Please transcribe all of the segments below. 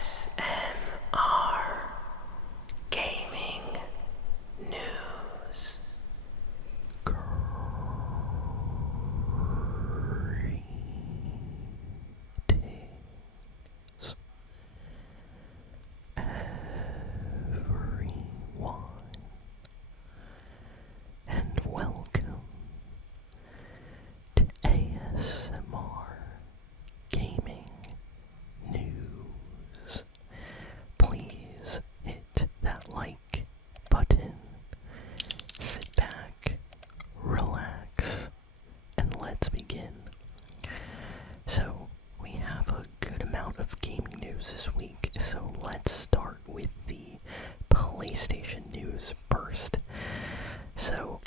ASMR Gaming News. Greetings, everyone, and welcome to ASMR Gaming News. Please hit that like button, sit back, relax, and let's begin. So, we have a good amount of gaming news this week, so let's start with the PlayStation news first. So,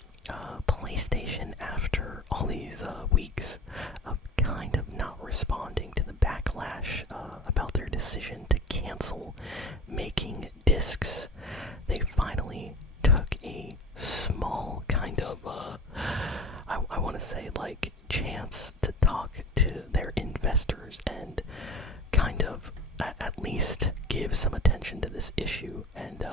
PlayStation, after all these weeks of kind of not responding to the backlash about their decision to cancel making discs, they finally took a small kind of, I want to say, like, chance to talk to their investors and kind of at least give some attention to this issue. And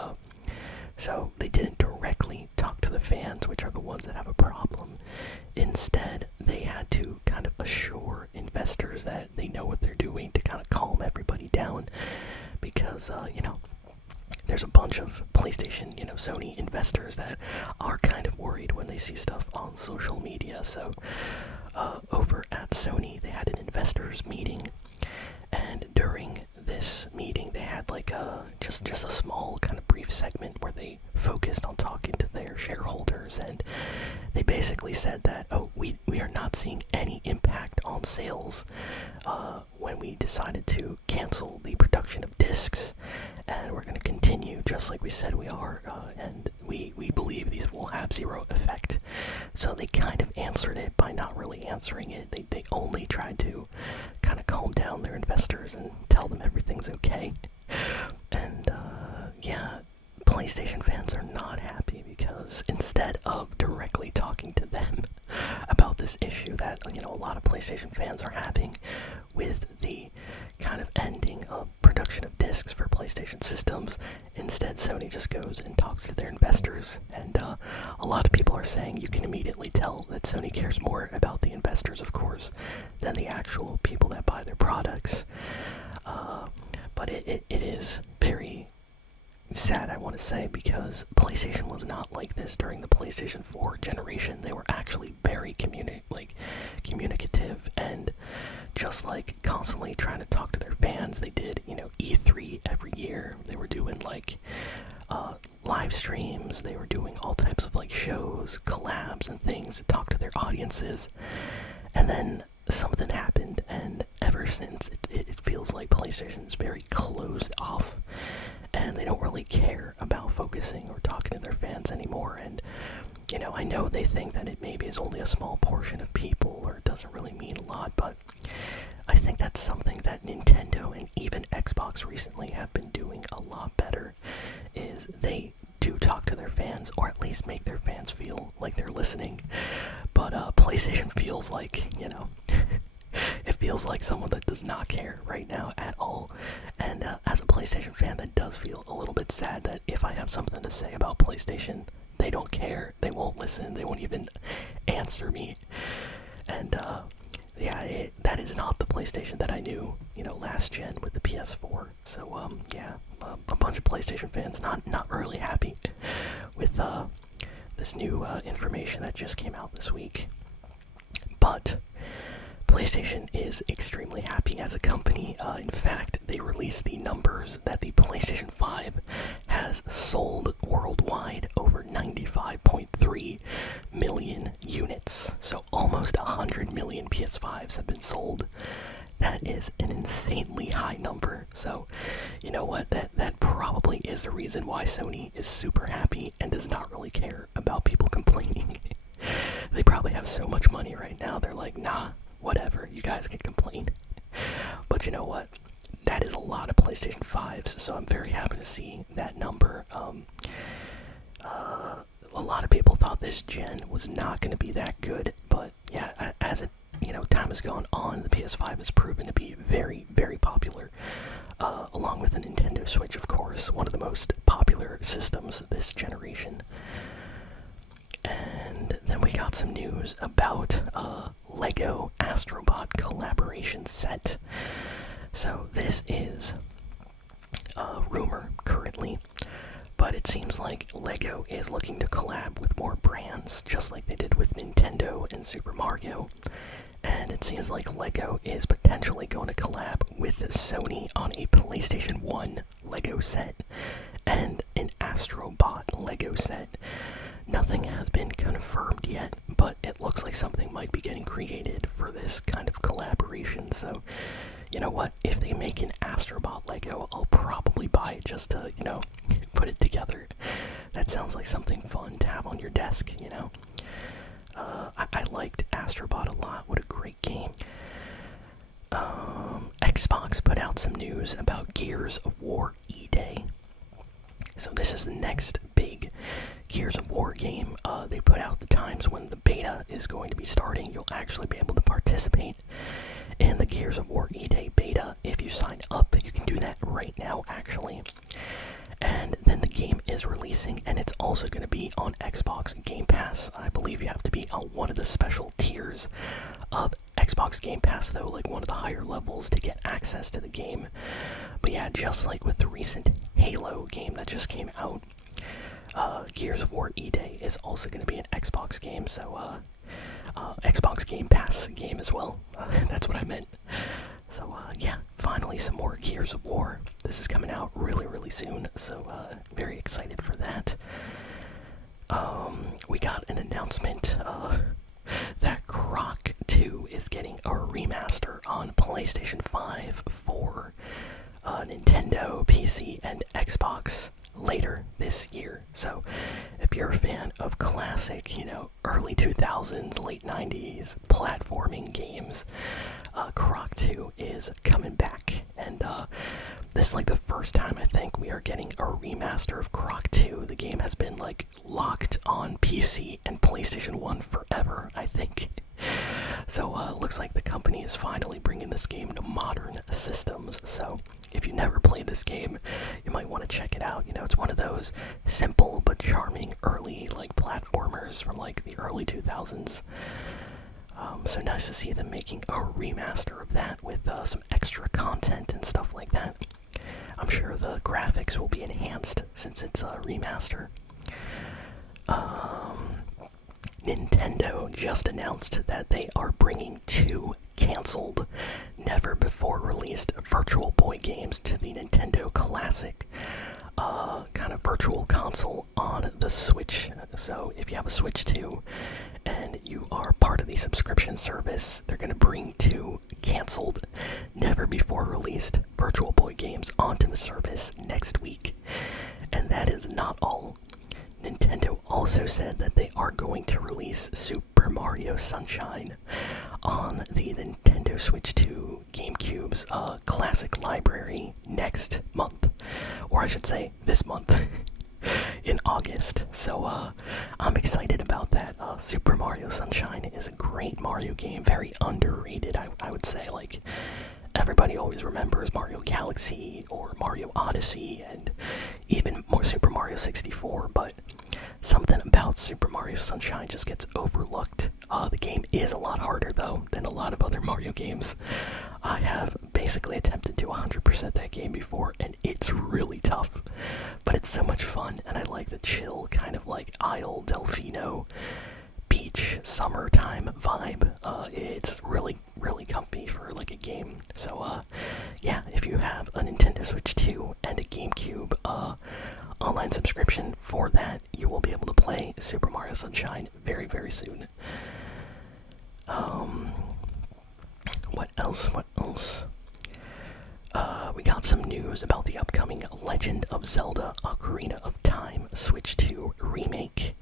so they didn't directly talk to the fans, which are the ones that have a problem. Instead, they had to kind of assure investors that they know what they're doing to kind of calm everybody down, because there's a bunch of PlayStation, Sony investors that are kind of worried when they see stuff on social media. So over at Sony, they had an investors meeting, and during this meeting, they had like just a small kind of brief segment where they focused on talking to their shareholders, and they basically said that, we are not seeing any impact on sales when we decided to cancel the production of discs, and we're going to continue just like we said we are, and we believe these will have zero effect. So they kind of answered it by not really answering it. They only tried to kind of calm down their investors and tell them everything's okay. And PlayStation fans are not happy because instead of directly talking to them about this issue that a lot of PlayStation fans are having with the kind of ending of production of discs for PlayStation systems, instead Sony just goes and talks to their investors. And a lot of people are saying you can immediately tell that Sony cares more about the investors, of course, than the actual people that buy their products. But it is very sad, I want to say, because PlayStation was not like this during the PlayStation 4 generation. They were actually very communicative, and just like constantly trying to talk to their fans. They did, E3 every year. They were doing like live streams. They were doing all types of like shows, collabs, and things to talk to their audiences. And then something happened, and ever since, it feels like PlayStation is very closed off, and they don't really care about focusing or talking to their fans anymore. And I know they think that it maybe is only a small portion of people, or it doesn't really mean a lot, but I think that's something that Nintendo and even Xbox recently have been doing a lot better, is they do talk to their fans, or at least make their fans feel like they're listening. But PlayStation feels like, it feels like someone that does not care right now at all. And as a PlayStation fan, that does feel a little bit sad that if I have something to say about PlayStation, they don't care, they won't listen, they won't even answer me. And that is not the PlayStation that I knew, last gen with the PS4. So a bunch of PlayStation fans not really happy with this new information that just came out this week. But PlayStation is extremely happy as a company. In fact, they released the numbers that the PlayStation 5 has sold worldwide over 95.3 million units. So almost 100 million PS5s have been sold. That is an insanely high number. So, you know what? That probably is the reason why Sony is super happy and does not really care about people complaining. They probably have so much money right now, they're like, nah, whatever, you guys can complain. But you know what? That is a lot of PlayStation 5s, so I'm very happy to see that number. A lot of people thought this gen was not going to be that good, but yeah, as it time has gone on, the PS5 has proven to be very, very popular, along with with a Nintendo Switch, of course, one of the most popular systems this generation. And then we got some news about Lego Astrobot collaboration set. So this is a rumor currently, but it seems like Lego is looking to collab with more brands, just like they did with Nintendo and Super Mario. And it seems like Lego is potentially going to collab with Sony on a PlayStation 1 Lego set and an Astrobot Lego set. Nothing has been confirmed yet, but it looks like something might be getting created for this kind of collaboration. So, you know what? If they make an Astrobot Lego, I'll probably buy it just to, put it together. That sounds like something fun to have on your desk, I liked Astrobot a lot. What a great game. Xbox put out some news about Gears of War E-Day. So this is the next big Gears of War game. They put out the times when the beta is going to be starting. You'll actually be able to participate in the Gears of War E-Day beta if you sign up. You can do that right now, actually. And then the game is releasing, and it's also going to be on Xbox Game Pass. I believe you have to be on one of the special tiers of Xbox Game Pass, though, like one of the higher levels to get access to the game. But yeah, just like with the recent Halo game that just came out, Gears of War E-Day is also going to be an Xbox game, so Xbox Game Pass game as well. That's what I meant. So yeah, finally some more Gears of War. This is coming out really, really soon, so very excited for that. We got an announcement that Croc 2 is getting a remaster on PlayStation 5 for Nintendo, PC, and Xbox later this year. So if you're a fan of classic, early 2000s, late 90s platforming games, Croc 2 is coming back, and this is like the first time I think we are getting a remaster of Croc 2. The game has been like locked on PC and PlayStation 1 forever, I think. So looks like the company is finally bringing this game to modern systems. So if you never played this game, you might want to check it out. It's one of those simple but charming early like platformers from like the early 2000s. So nice to see them making a remaster of that with some extra content and stuff like that. I'm sure the graphics will be enhanced since it's a remaster. Nintendo just announced that they are bringing 2 canceled, never-before-released Virtual Boy games to the Nintendo Classic kind of virtual console on the Switch. So if you have a Switch 2 and you are part of the subscription service, they're going to bring 2 canceled, never-before-released Virtual Boy games onto the service next week. And that is not all. Nintendo also said that they are going to release Super Mario Sunshine on the Nintendo Switch 2 GameCube's classic library next month. Or I should say, this month. In August. So I'm excited about that. Super Mario Sunshine is a great Mario game. Very underrated, I would say. Like, everybody always remembers Mario Galaxy or Mario Odyssey and even more Super Mario 64, but something about Super Mario Sunshine just gets overlooked. The game is a lot harder, though, than a lot of other Mario games. I have basically attempted to 100% that game before, and it's really tough. But it's so much fun, and I like the chill, kind of like Isle Delfino beach summertime vibe. It's really, really comfy for like a game. So yeah, if you have a Nintendo Switch 2 and a GameCube online subscription for that, you will be able to play Super Mario Sunshine very, very soon. What else? We got some news about the upcoming Legend of Zelda Ocarina of Time Switch 2 remake.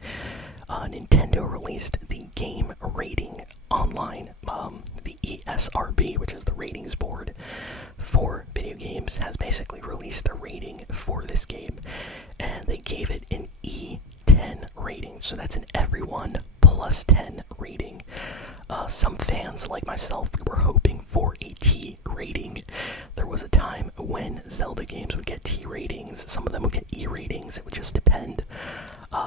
Nintendo released the game rating online. The ESRB, which is the ratings board for video games, has basically released the rating for this game, and they gave it an E10 rating. So that's an everyone plus 10 rating. Some fans, like myself, we were hoping for a T rating. There was a time when when Zelda games would get T ratings. Some of them would get E ratings. It would just depend.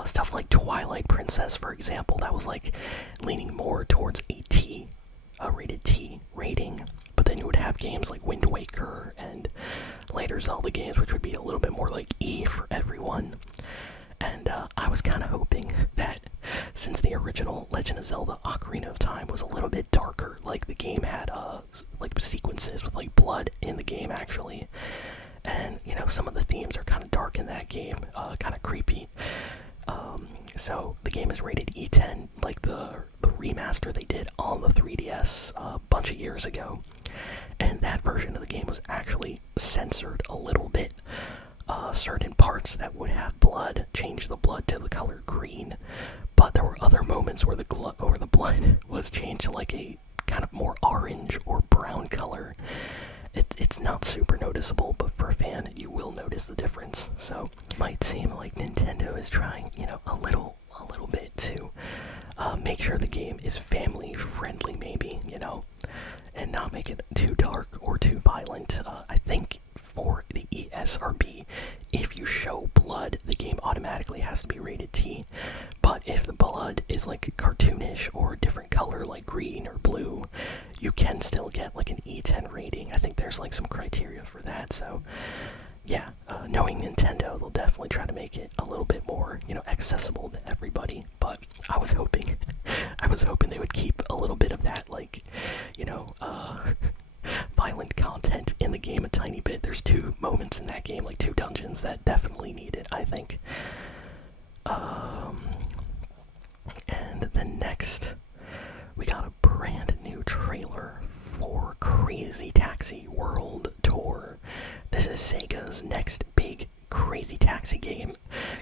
Stuff like Twilight Princess, for example, that was like leaning more towards a T, rated T rating. But then you would have games like Wind Waker and later Zelda games, which would be a little bit more like E for everyone. And I was kind of hoping that since the original Legend of Zelda Ocarina of Time was a little bit darker, like the game had like sequences with like blood in the game actually, and you know, some of the themes are kind of dark in that game, kind of creepy. So the game is rated E10, like the remaster they did on the 3DS a bunch of years ago, and that version of the game was actually censored a little bit. Certain parts that would have blood, changed the blood to the color green, but there were other moments where the blood was changed to like a kind of more orange or brown color. It's not super noticeable, but for a fan, you will notice the difference. So it might seem like Nintendo is trying, you know, a little bit to make sure the game is family friendly, maybe, you know, and not make it too dark or too violent. I think for the ESRB, if you show blood, the game automatically has to be rated T. But if the blood is like cartoonish or a different color, like green or blue, you can still get like an E10 rating. I think there's like some criteria for that. So yeah, knowing Nintendo, they'll definitely try to make it a little bit more, you know, accessible to everybody. But I was hoping they would keep a little bit of that, like, you know, violent content in the game a tiny bit. There's 2 moments in that game, like 2 dungeons that definitely need it, I think. And then next, we got a brand new trailer for Crazy Taxi World Tour. This is Sega's next big Crazy Taxi game.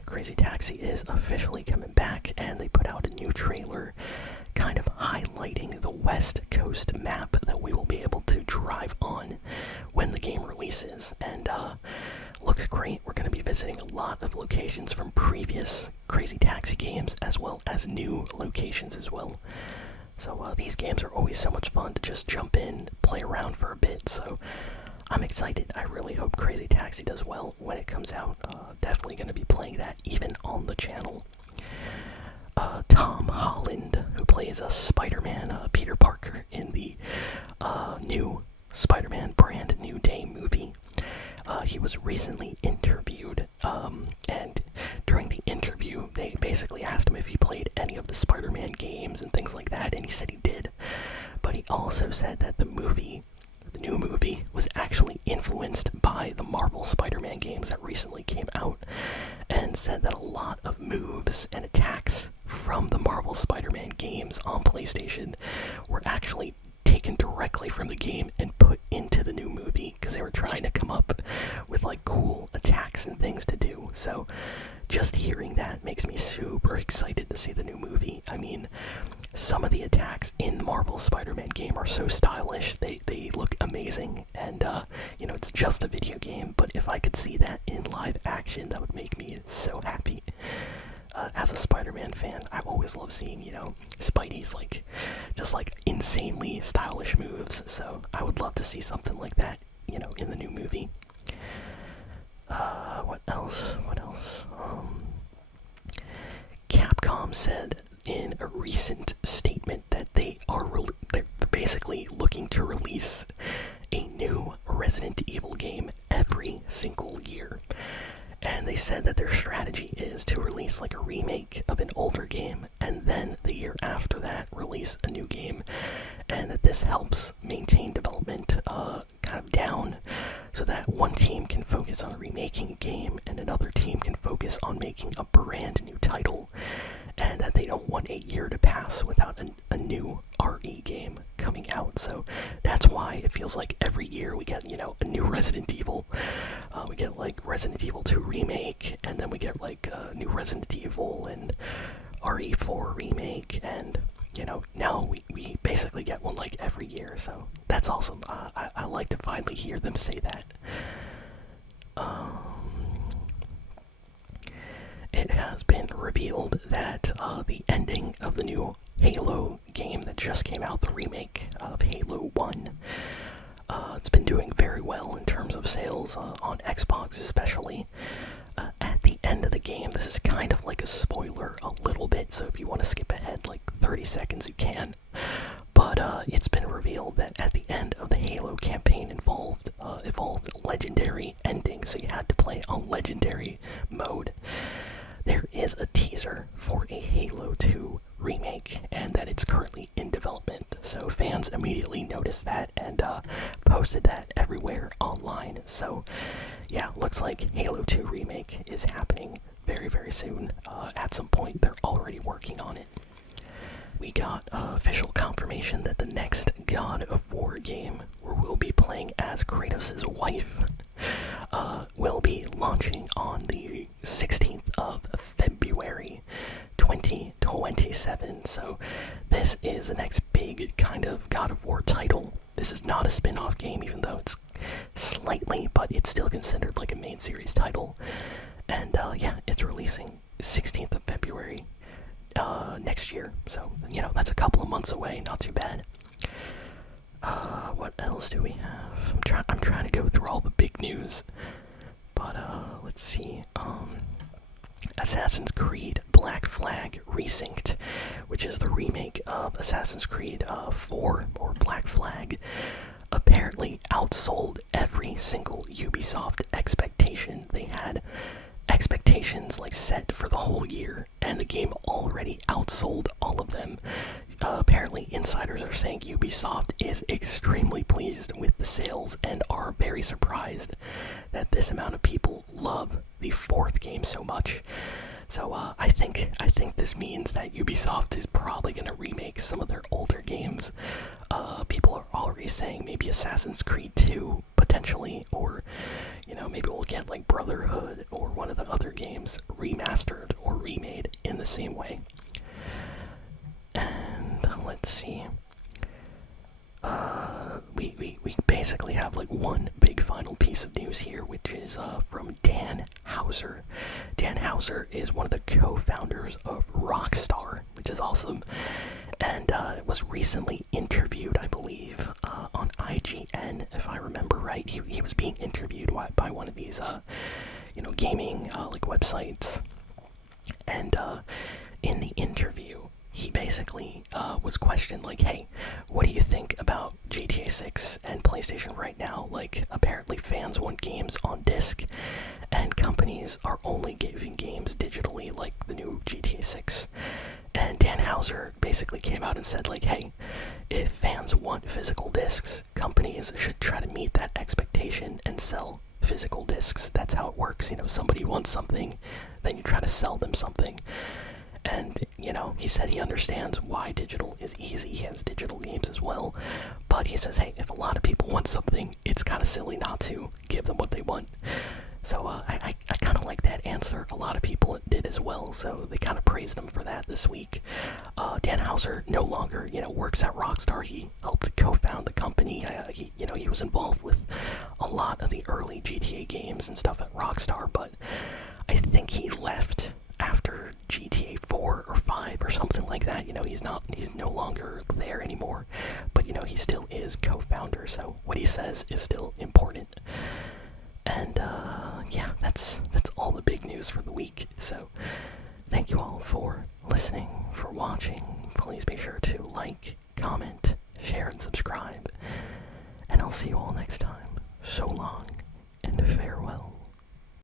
Crazy Taxi is officially coming back, and they put out a new trailer kind of highlighting the West Coast map that we will be able to drive on when the game releases. And looks great. We're going to be visiting a lot of locations from previous Crazy Taxi games, as well as new locations as well. So these games are always so much fun to just jump in, play around for a bit. So I'm excited. I really hope Crazy Taxi does well when it comes out. Definitely going to be playing that even on the channel. Tom Holland, who plays Spider-Man, Peter Parker, in the new Spider-Man Brand New Day movie. He was recently interviewed, and during the interview, they basically asked him if he played any of the Spider-Man games and things like that, and he said he did. But he also said that the new movie, was actually influenced by the Marvel Spider-Man games that recently came out, and said that a lot of moves and attacks from the Marvel Spider-Man games on PlayStation were actually taken directly from the game and put into the new movie, because they were trying to come up with like cool attacks and things to do. So just hearing that makes me super excited to see the new movie. I mean, some of the attacks in the Marvel Spider-Man game are so stylish, they look amazing, and you know, it's just a video game, but if I could see that in live action, that would make me so happy. As a Spider-Man fan, I always love seeing, you know, Spidey's like just like insanely stylish moves, so I would love to see something like that, you know, in the new movie. What else? Capcom said in a recent statement that they're basically looking to release a new Resident Evil game every single year. And they said that their strategy is to release like a remake of an older game, and then the year after that release a new game, and that this helps maintain development kind of down, so that one team can focus on remaking a game and another team can focus on making a brand new title, and that they don't want a year to pass without a new RE game coming out. So that's why it feels like every year we get, you know, a new Resident Evil. We get like Resident Evil 2 Remake, and then we get like new Resident Evil and RE4 Remake, and you know, now we basically get one like every year, so that's awesome. I like to finally hear them say that. It has been revealed that the ending of the new Halo game that just came out, the remake of Halo 1, it's been doing very well in terms of sales on Xbox especially. At the end of the game, this is kind of like a spoiler a little bit, so if you want to skip ahead like 30 seconds you can. But it's been revealed that at the end of the Halo campaign evolved legendary ending, so you had to play on legendary mode. There is a teaser for a Halo 2 remake, and that it's currently in development. So fans immediately noticed that and posted that everywhere online. So yeah, looks like Halo 2 remake is happening very, very soon. At some point, they're already working on it. We got official confirmation that the next God of War game, where we'll be playing as Kratos' wife, will be launching on the 16th of February 2027. So this is the next big kind of God of War title. This is not a spin-off game, even though it's slightly, but it's still considered like a main series title. And yeah, it's releasing 16th of February next year. So, you know, that's a couple of months away, not too bad. What else do we have? I'm trying to go through all the big news. But let's see. Assassin's Creed Black Flag Resynced, which is the remake of Assassin's Creed 4 or Black Flag, apparently outsold every single Ubisoft expectation. They had expectations like set for the whole year, and the game already outsold all of them. Apparently insiders are saying Ubisoft is extremely pleased with the sales and are very surprised that this amount of people love the fourth game so much. So I think this means that Ubisoft is probably going to remake some of their older games. People are already saying maybe Assassin's Creed 2 potentially, or you know, maybe we'll get like Brotherhood or one of the other games remastered or remade in the same way. And let's see. We basically have like one big final piece of news here, which is from Dan Houser. Dan Houser is one of the co-founders of Rockstar, which is awesome, and was recently interviewed, I believe, on IGN, if I remember right. He was being interviewed by one of these, you know, gaming like websites, and in the interview, he basically was questioned like, hey, what do you think about GTA 6 and PlayStation right now? Like, apparently fans want games on disc, and companies are only giving games digitally, like the new GTA 6. And Dan Houser basically came out and said like, hey, if fans want physical discs, companies should try to meet that expectation and sell physical discs. That's how it works. You know, somebody wants something, then you try to sell them something. And, you know, he said he understands why digital is easy. He has digital games as well. But he says, hey, if a lot of people want something, it's kind of silly not to give them what they want. So I kind of like that answer. A lot of people did as well, so they kind of praised him for that this week. Dan Houser no longer, you know, works at Rockstar. He helped co-found the company. He was involved with a lot of the early GTA games and stuff at Rockstar, but I think he left after GTA 4 or 5 or something like that. You know, he's no longer there anymore, but you know, he still is co-founder, so what he says is still important. And yeah, that's all the big news for the week. So thank you all for listening, for watching. Please be sure to like, comment, share, and subscribe, and I'll see you all next time. So long and farewell.